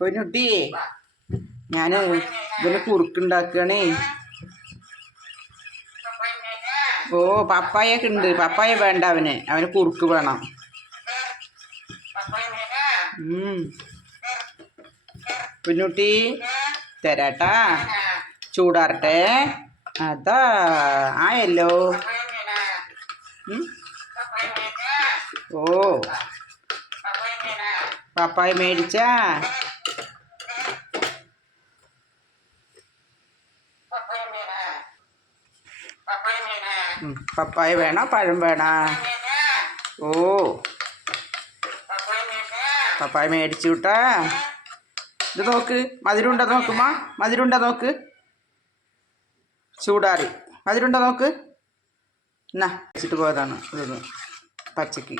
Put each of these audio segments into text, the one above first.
പൊന്നുട്ടി ഞാൻ ഇതിന് കുറുക്കുണ്ടാക്കണേ. ഓ പപ്പായൊക്കെ ഉണ്ട്. പപ്പായ വേണ്ട, അവന് കുറുക്ക് വേണം. പൊന്നുട്ടി തരാട്ടാ, ചൂടാറട്ടെ. അതാ ആയല്ലോ. ഓ പപ്പായ മേടിച്ചാ? പപ്പായ വേണോ പഴം വേണോ? ഓ പപ്പായ മേടിച്ചു വിട്ടാ. ഇത് നോക്ക്, മധുരമുണ്ടോ നോക്കുമ്മ, മധുരമുണ്ടോ നോക്ക്. ചൂടാറി മധുരമുണ്ടോ നോക്ക്. എന്നാ വെച്ചിട്ട് പോയതാണ് ഇതൊന്ന് പച്ചക്ക്.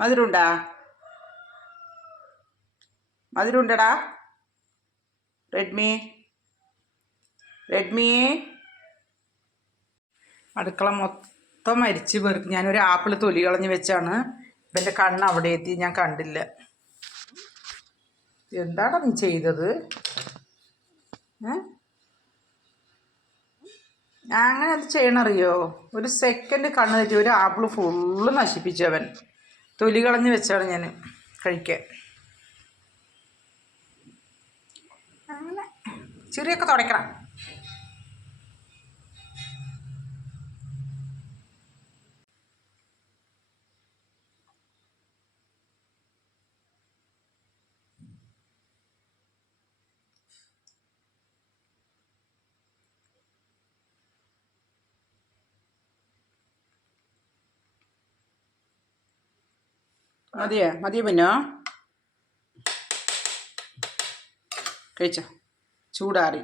മധുരമുണ്ടാ? മധുരമുണ്ടടാ? റെഡ്മി അടുക്കള മൊത്തം മരിച്ച് പേർക്ക്. ഞാനൊരു ആപ്പിൾ തൊലി കളഞ്ഞ് വെച്ചാണ്. ഇവൻ്റെ കണ്ണ് അവിടെ എത്തി, ഞാൻ കണ്ടില്ല. എന്താണ് നീ ചെയ്തത്? അങ്ങനെ അത് ചെയ്യണറിയോ? ഒരു സെക്കൻഡ് കണ്ണ് തെറ്റി ഒരു ആപ്പിൾ ഫുള്ള് നശിപ്പിച്ചു അവൻ. തൊലി കളഞ്ഞ് വെച്ചാണ് ഞാൻ കഴിക്കാൻ. അങ്ങനെ ചെറിയൊക്കെ തുടയ്ക്കണം. മതിയോ പിന്നോ? കഴിച്ചോ, ചൂടാറി.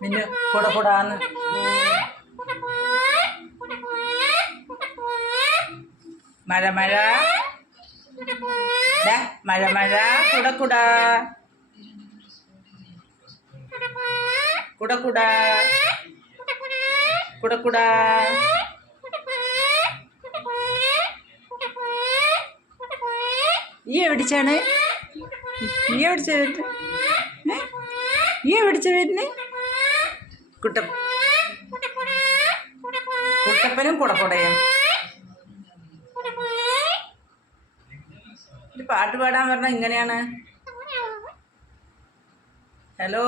പിന്നെ കൂടാന്ന് മഴ കുട. ഈ എവിടിച്ചാണ്? ഈ എവിടിച്ച വരുന്നേ? കുട്ടപ്പനും കുടക്കുടയും. പാട്ട് പാടാൻ പറഞ്ഞാൽ ഇങ്ങനെയാണ്. ഹലോ